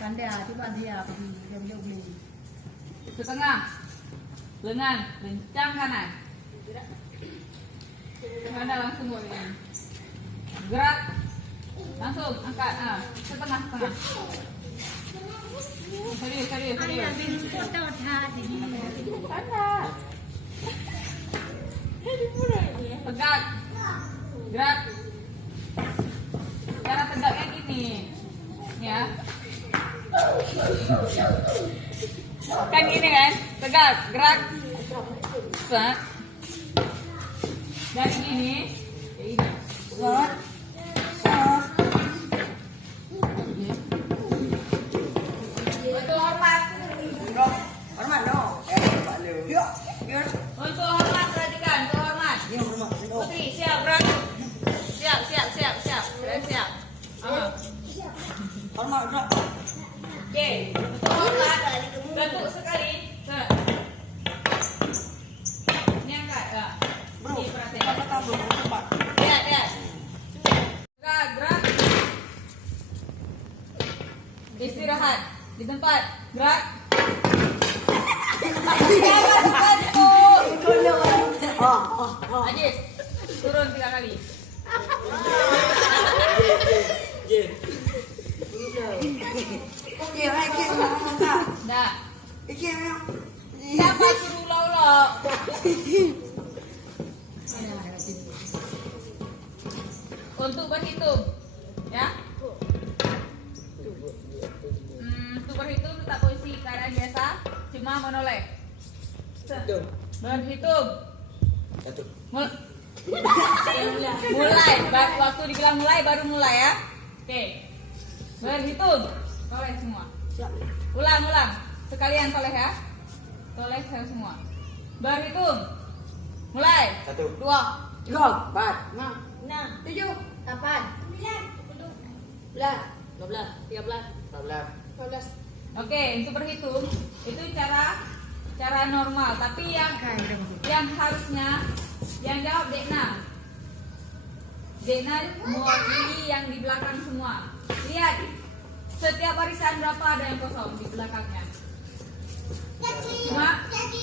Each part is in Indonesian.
Kan dia, coba dia dia beli. Setengah. Lengan, lencang kanan. Kanan langsung boleh. Gerak. Langsung angkat. Setengah. Serius. Ayah bin foto tadi. Panas. Tegak. Gerak. Cara tegaknya gini. Ya. Kan gini kan? Tegak, gerak. Set. Dari gini. Kayak gini. Set. Untuk hormat. Hormat no. Untuk hormat perhatikan, untuk hormat. Putri, siap, gerak. Siap. Siap. Hormat no. Oke, untuk hormat. Bentuk sekali. Set. Ini angkat. Bro, Ini perhatikan. apa tahu cepat. Lihat. Gerak. Istirahat di tempat. Gerak. Ajis, turun 3 kali. Dah. Siapa suruh ulang-ulang? Untuk berhitung, ya. Untuk berhitung tetap posisi keadaan biasa, cuma menoleh. Berhitung. Mulai. Waktu dibilang mulai baru mulai ya. Oke. Berhitung. Toleh semua. Ulang. Sekalian toleh ya. Toleh semua. Berhitung. Mulai. 1 2 3 4 6, 7 8, 12 13 Oke, untuk berhitung itu cara normal, tapi yang harusnya yang jawab Dekna. Dekna mewakili yang di belakang semua. Lihat, setiap barisan berapa ada yang kosong di belakangnya? Cuma 1.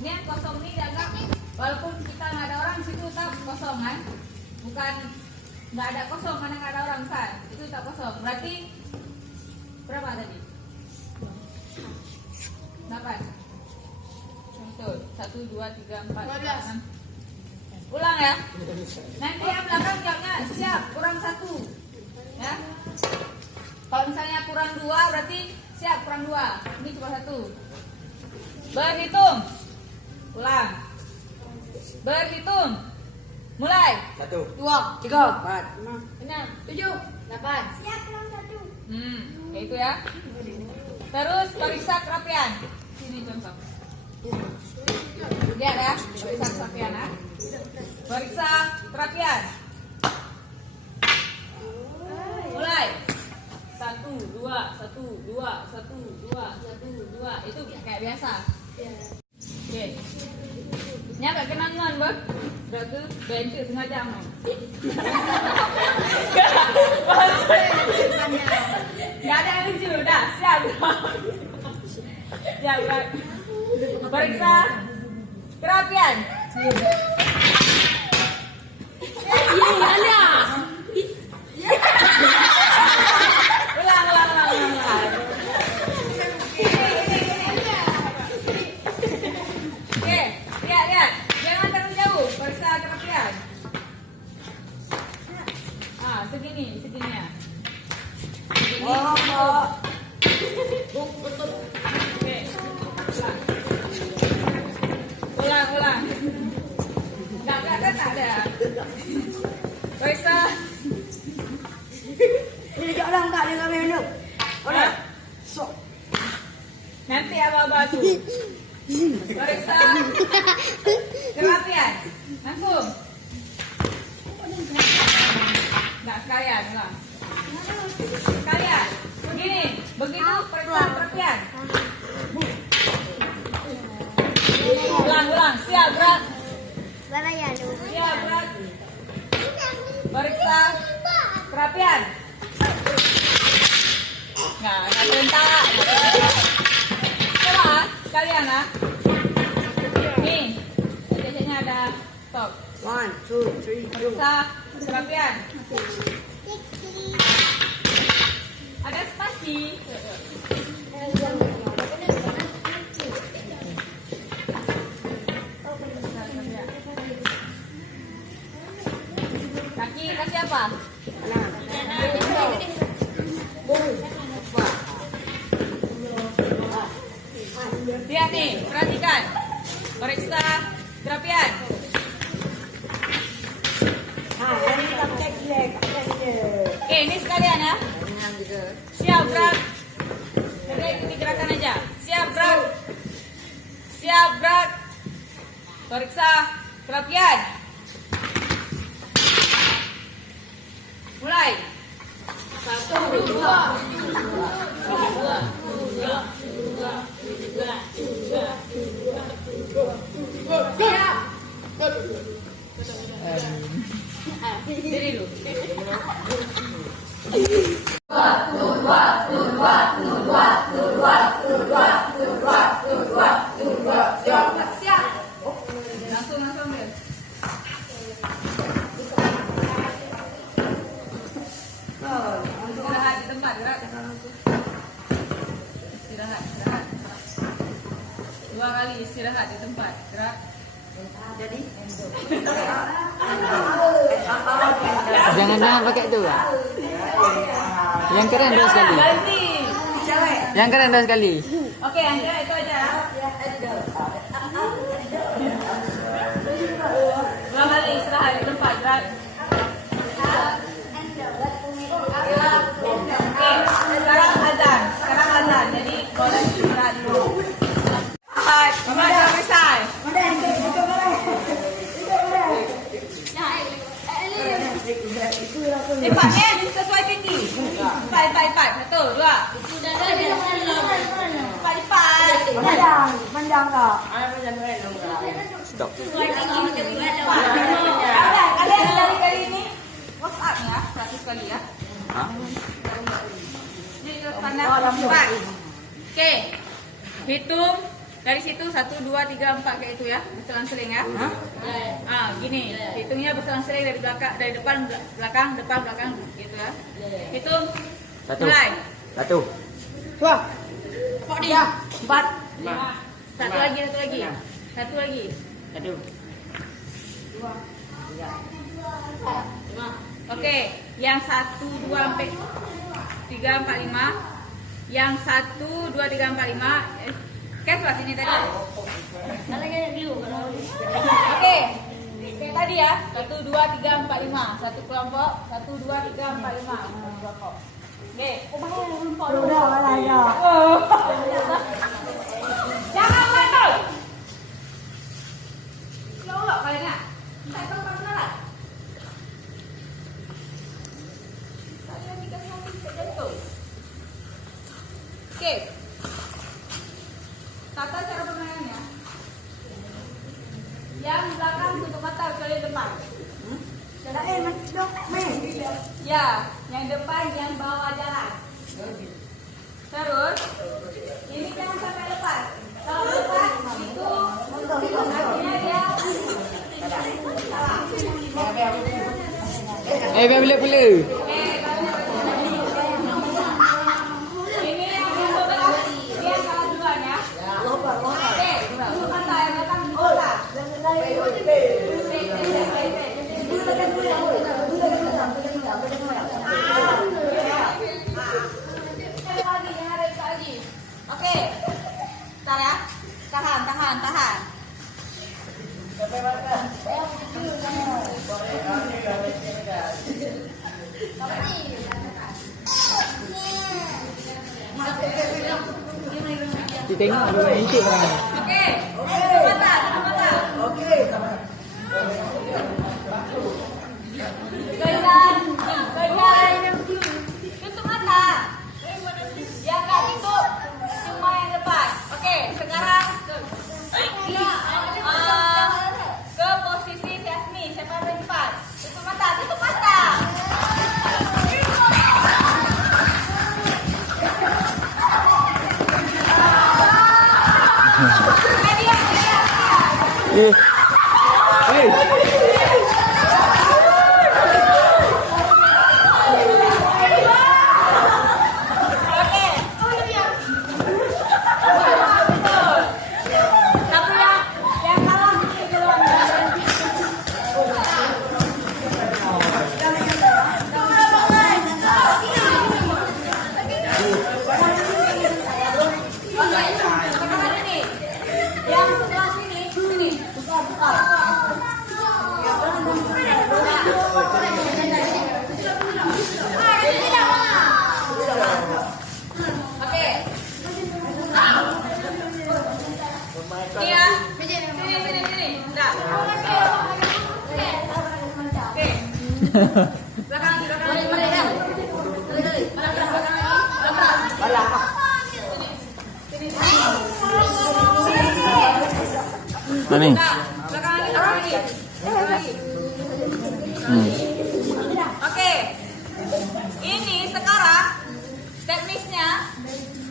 Ini yang kosong ini dianggap walaupun kita nggak ada orang situ tetap kosong kan? Bukan nggak ada kosong karena nggak ada orang kan? Itu tetap kosong. Berarti berapa tadi? 8. Betul. 1, 2, 3, 4, 5, 6. Ulang ya. Nanti yang belakang jawabnya siap kurang 1. Ya. Kalau misalnya kurang 2 berarti siap kurang 2. Ini cuma 1. Berhitung. Ulang. Berhitung. Mulai. 1 2, 3 4 6, 7, 8. Siap kurang 1. Kayak itu ya. Terus periksa kerapian. Sini contoh. Lihat ya, periksa kerapian ya. Periksa kerapian. Mulai. 1, 2, 1, 2. Itu kayak biasa. Oke. Nya gak kenangan, Bang. Udah tuh bentuk setengah jam. Gak ada yang lucu, udah siap. Siap, Bang. Periksa kerapian. Ulang. Oke, lihat. Jangan terlalu jauh. Periksa kerapian. Segini ya. Oke. Ulang. Enggak ada. Periksa. Ini orang tak ada minum. Orang. Sok. Nanti abah tuh. Periksa kerapian. Langsung. Enggak sekalian, ulang. Sekalian. Begini, begitu periksa kerapian. Ulang. Siap, gerak. Siap, gerak. Periksa kerapian. Nggak perintah. Coba kalian ah. Nih, biasanya ada stop. 1, 2, 3, go. Periksa kerapian. Ada spasi. Kaki kasih apa? Lihat nih, perhatikan. Periksa kerapian. Ini tak cek dia, Oke, ini sekalian ya. Siap, gerak. Jadi ikuti gerakan aja. Siap, gerak. Siap, gerak. Periksa kerapian. Mulai. 1, 2. Siap. Diri dulu. Siap. Langsung ambil. Istirahat di tempat, gerak. Istirahat. 2 kali istirahat di tempat, gerak. Jangan pakai itu lah. Yang keren 2 sekali. Ganti. Yang keren 2 sekali. Oke, Anda itu aja. 2 kali istirahat di tempat, gerak. Oke, sekarang azan. Jadi boleh istirahat dulu. Hai, Mama jangan selesai. Cepatnya sesuai tinggi. 4. 1, 2. Cepat. Panjang tak? Stop. Kalian kali ini WhatsApp ya, 100 kali ya. Hah? Jadi pandang cepat. Oke. Hitung dari situ 1, 2, 3, 4 kayak itu ya, berselang-seling ya. Gini, hitungnya berselang-seling dari belakang, dari depan belakang gitu ya. Hitung. 1. Mulai. 1. 2, 3, 4, 5. Satu lagi. 1. Oke, yang 1, 2, sampai 3, 4, 5. Yang 1, 2, 3, 4, 5. Sebelah sini tadi. Oke, tadi ya. 1, 2, 3, 4, 5. Satu kelompok. 1, 2, 3, 4, 5. Kelompok. Oke. udah malah ya. Jangan mantul. Lo kalian ya. Saya tahu kenalan. Kalian dikasih hati terjatuh. Oke. Tata cara permainannya. Yang belakang tutup mata kecuali depan. Ya, yang depan yang bawa jalan. Terus, ini jangan sampai lepas. Kalau lepas itu artinya dia salah. Bila. Ini yang benar dia salah duluan ya. Oke, tutup mata yang belakang tutup mata. Oke, ntar ya, tahan. Tengok ada main cik orang. Oke, tutup mata. Goyang. Tutup mata. Yang nggak tutup cuma yang depan. Oke, sekarang ke posisi Yasmi. Siapa yang depan? Tutup mata. Tapi yang kalah ini duluan. Sekarang ini, yang sebelah sini, sini, buka. Oke. Ini ya. Sini. Enggak. Oke. Belakang. Mana ni? Belakang lagi. Oke. Ini sekarang teknisnya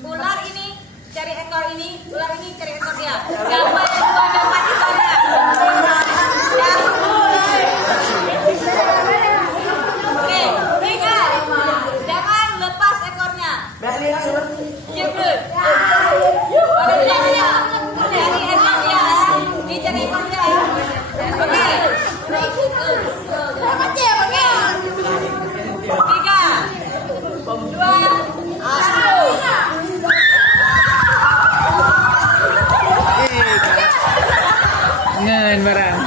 ular ini cari ekor ini, ular ini cari ekor dia. Siapa yang dua dapat ekornya? Oke, ingat, jangan lepas ekornya. Jebret. Cari ekor dia. Ini cari ekor dia. Oke. 3, 2, 1. Ngan barang.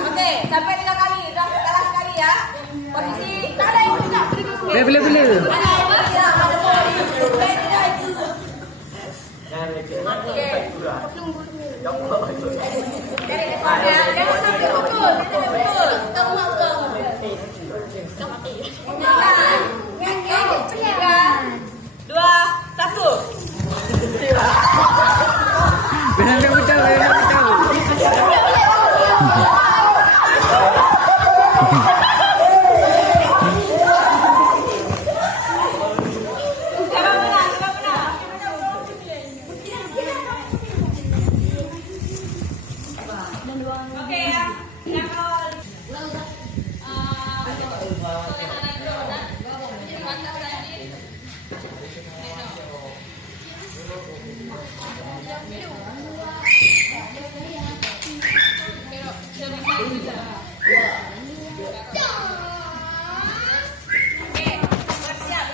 Oke, sampai 3 kali, udah kalah sekali ya. Posisi Boleh. cari ekornya, jangan sampai pukul. 3, 2, 1. Benar betul. Siapa menang? Oke ya, yang awal. Oke, bersiap.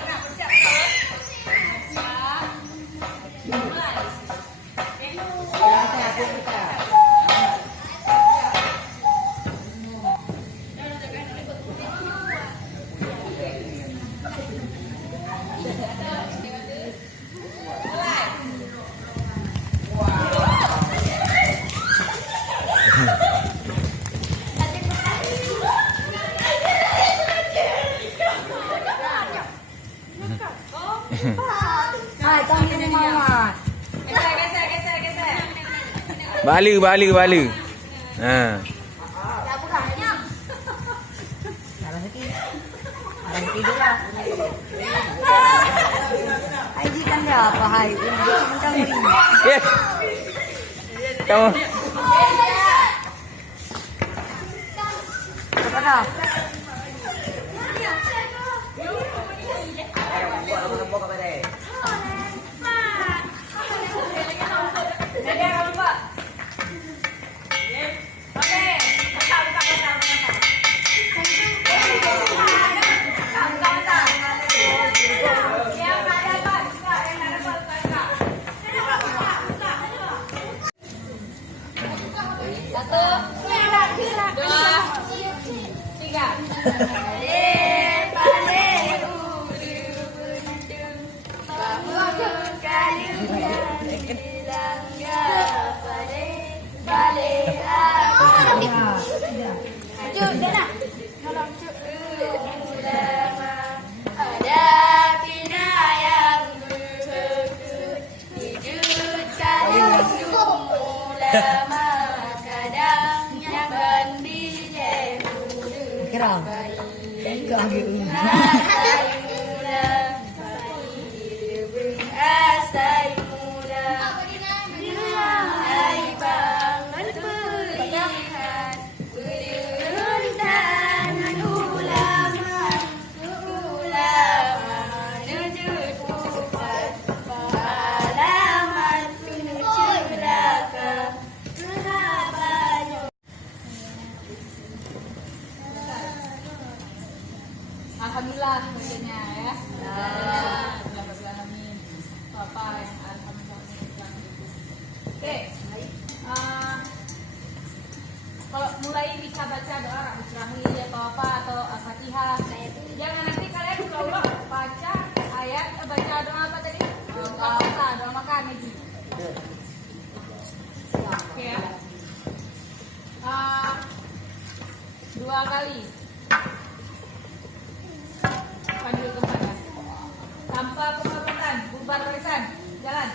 Bala. Ha. Haji kan dia apa hai? Ini macam ni. Eh. Kamu. Apa dah? Kadang yang Kerang. Tengok gitu. Alhamdulillah bacanya ya. Alhamdulillah amin. Apa yang alhamdulillah. Oke. Kalau mulai bisa baca doa Al-Fatihah atau apa atau Al-Fatihah. Jangan nanti kalian kalau baca ayat baca doa apa tadi? Doa makan nih. Oke ya. 2 kali. Panggil kepada tanpa pemorotan, bubar barisan, jalan.